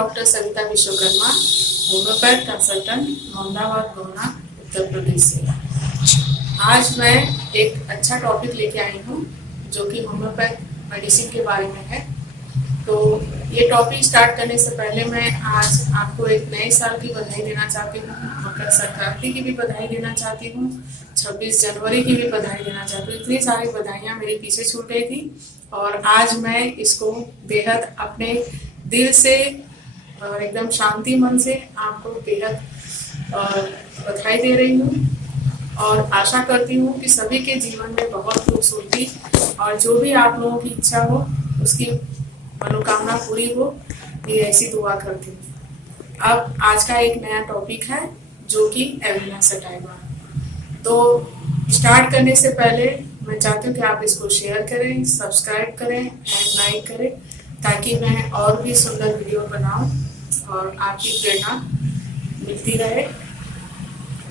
Doctor Savita Vishwakarma, homeopath consultant, Mohammadabad, Gona, Uttar Pradesh से। आज मैं एक अच्छा टॉपिक लेके आई हूँ जो कि होम्योपैथ मेडिसिन के बारे में है। तो ये टॉपिक स्टार्ट करने से पहले मैं आज आपको एक नए साल की बधाई देना चाहती हूँ, मकर संक्रांति की भी बधाई देना चाहती हूँ, 26 जनवरी की भी बधाई देना चाहती हूँ। इतनी सारी बधाइयाँ मेरे पीछे छूट गई थी और आज मैं इसको बेहद अपने दिल से और एकदम शांति मन से आपको बेहद बधाई दे रही हूँ और आशा करती हूँ कि सभी के जीवन में बहुत खूबसूरती और जो भी आप लोगों की इच्छा हो उसकी मनोकामना पूरी हो, ये ऐसी दुआ करती हूँ। अब आज का एक नया टॉपिक है जो कि एवेना सटाइवा। तो स्टार्ट करने से पहले मैं चाहती हूँ कि आप इसको शेयर करें, सब्सक्राइब करें एंड लाइक करें ताकि मैं और भी सुंदर वीडियो बनाऊं और आपकी प्रेरणा मिलती रहे।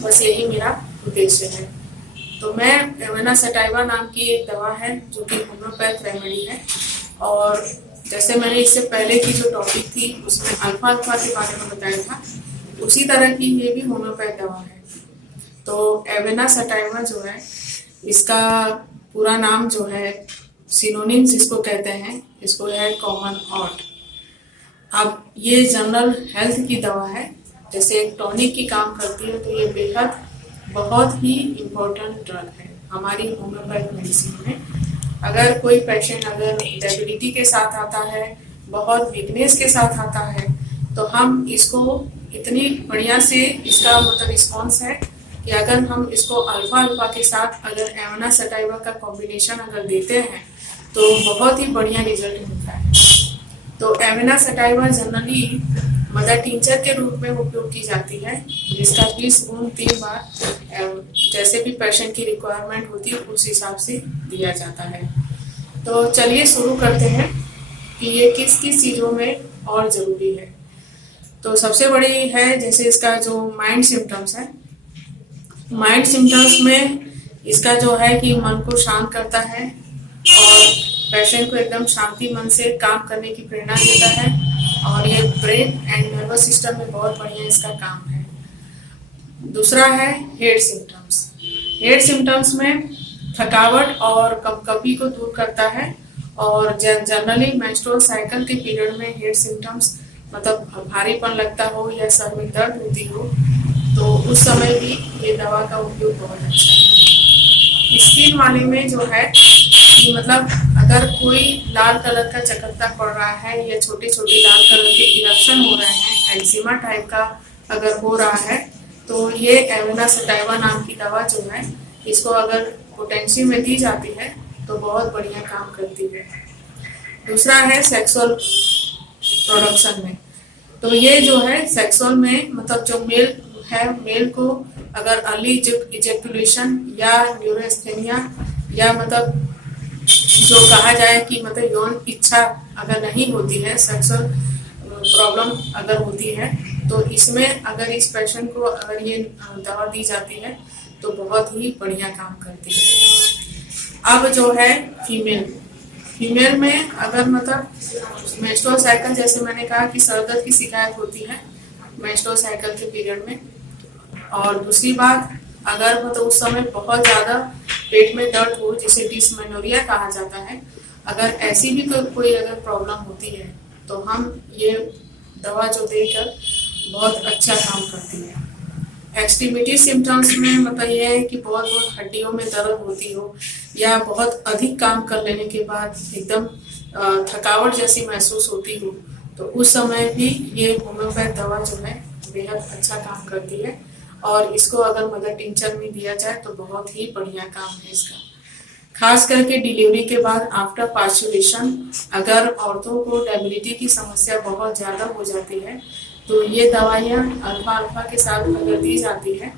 बस यही मेरा उद्देश्य है। तो मैं एवेना सटाइवा नाम की एक दवा है जो कि होम्योपैथ रेमेडी है और जैसे मैंने इससे पहले की जो टॉपिक थी उसमें अल्फा के बारे में बताया था, उसी तरह की ये भी होम्योपैथ दवा है। तो एवेना सटाइवा जो है, इसका पूरा नाम जो है, सिनोनिम्स जिसको कहते हैं, इसको है कॉमन ऑट। अब ये जनरल हेल्थ की दवा है, जैसे एक टॉनिक की काम करती है, तो ये बेहद बहुत ही इम्पोर्टेंट ड्रग है हमारी होम्योपैथ मेडिसिन में। अगर कोई पेशेंट अगर डेबिलिटी के साथ आता है, बहुत वीकनेस के साथ आता है, तो हम इसको इतनी बढ़िया से इसका मतलब रिस्पॉन्स है कि अगर हम इसको अल्फा के साथ अगर एवेना सटाइवा का कॉम्बिनेशन अगर देते हैं तो बहुत ही बढ़िया रिजल्ट मिलता है। तो Avena sativa generally mother tincture के रूप में उपयोग की जाती है, जिसका 20 बूंद 3 बार जैसे भी पेशेंट की रिक्वायरमेंट होती है उस हिसाब से दिया जाता है। तो चलिए शुरू करते हैं कि ये किस किस चीज़ों में और ज़रूरी है। तो सबसे बड़ी है जैसे इसका जो माइंड सिम्टम्स है। माइंड सिम्टम्स में इसका जो है कि मन को शांत करता है और पेशेंट को एकदम शांति मन से काम करने की प्रेरणा देता है और ये ब्रेन एंड नर्वस सिस्टम में बहुत बढ़िया इसका काम है। दूसरा है हेड सिम्टम्स। हेड सिम्टम्स में थकावट और कपकपी को दूर करता है और जनरली मेंस्ट्रुअल साइकिल के पीरियड में हेड सिम्टम्स मतलब भारीपन लगता हो या सर में दर्द होती हो तो उस समय भी ये दवा का उपयोग बहुत अच्छा है। स्किन वाले में जो है कि मतलब अगर कोई लाल कलर का चकत्ता पड़ रहा है या छोटे छोटे लाल कलर के इरप्शन हो रहे हैं, एक्जिमा टाइप का अगर हो रहा है, तो ये एवेना सटाइवा नाम की दवा जो है, इसको अगर पोटेंशियल में दी जाती है तो बहुत बढ़िया काम करती है। दूसरा है सेक्सुअल प्रोडक्शन में। तो ये जो है सेक्सुअल में मतलब जो मेल है, मेल को अगर अर्ली इजेक्युलेशन या न्यूरोस्थेनिया या मतलब जो कहा जाए कि मतलब यौन इच्छा अगर नहीं होती है, सेक्सुअल प्रॉब्लम अगर होती है, तो इसमें अगर इस पेशेंट को अगर ये दवा दी जाती है तो बहुत ही बढ़िया काम करती है। अब जो है फीमेल में अगर मतलब मेंस्ट्रुअल साइकिल, जैसे मैंने कहा कि सर दर्द की शिकायत होती है मेंस्ट्रुअल साइकिल के पीरियड में, और दूसरी बात अगर मतलब उस समय बहुत ज़्यादा पेट में दर्द हो जिसे डिस्मेनोरिया कहा जाता है, अगर ऐसी भी कोई अगर प्रॉब्लम होती है तो हम ये दवा जो देकर बहुत अच्छा काम करती है। एक्सट्रीमिटी सिम्टम्स में मतलब ये है कि बहुत हड्डियों में दर्द होती हो या बहुत अधिक काम कर लेने के बाद एकदम थकावट जैसी महसूस होती हो, तो उस समय भी ये होम्योपैथ दवा जो है बेहद अच्छा काम करती है और इसको अगर मदर टिंचर में दिया जाए तो बहुत ही बढ़िया काम है इसका। खास करके डिलीवरी के बाद आफ्टर पार्चुलेशन अगर औरतों को डेबिलिटी की समस्या बहुत ज़्यादा हो जाती है तो ये दवाइयाँ अल्फा के साथ अगर दी जाती है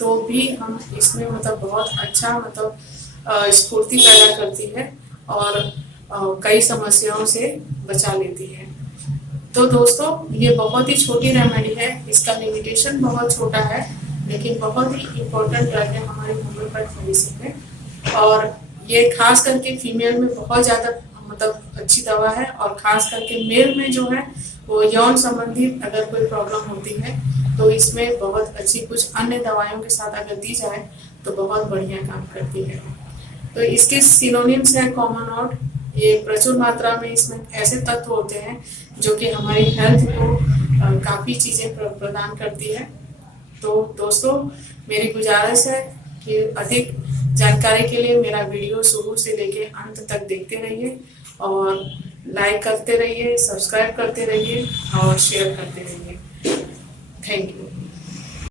तो भी हम इसमें मतलब बहुत अच्छा मतलब स्फूर्ति पैदा करती है और कई समस्याओं से बचा लेती है। तो दोस्तों, ये बहुत ही छोटी रेमेडी है, इसका लिमिटेशन बहुत छोटा है लेकिन बहुत ही इम्पोर्टेंट ड्रग है हमारी होम्योपैथ मेडिसिन में। और ये खास करके फीमेल में बहुत ज़्यादा मतलब अच्छी दवा है। और खास करके मेल में जो है वो यौन संबंधी अगर कोई प्रॉब्लम होती है तो इसमें बहुत अच्छी कुछ अन्य दवाइयों के साथ अगर दी जाए तो बहुत बढ़िया काम करती है। तो इसके सिनोनिम्स हैं कॉमन, ये प्रचुर मात्रा में इसमें ऐसे तत्व होते हैं जो कि हमारी हेल्थ को काफ़ी चीज़ें प्रदान करती है। तो दोस्तों, मेरी गुजारिश है कि अधिक जानकारी के लिए मेरा वीडियो शुरू से लेके अंत तक देखते रहिए और लाइक करते रहिए, सब्सक्राइब करते रहिए और शेयर करते रहिए। Thank you.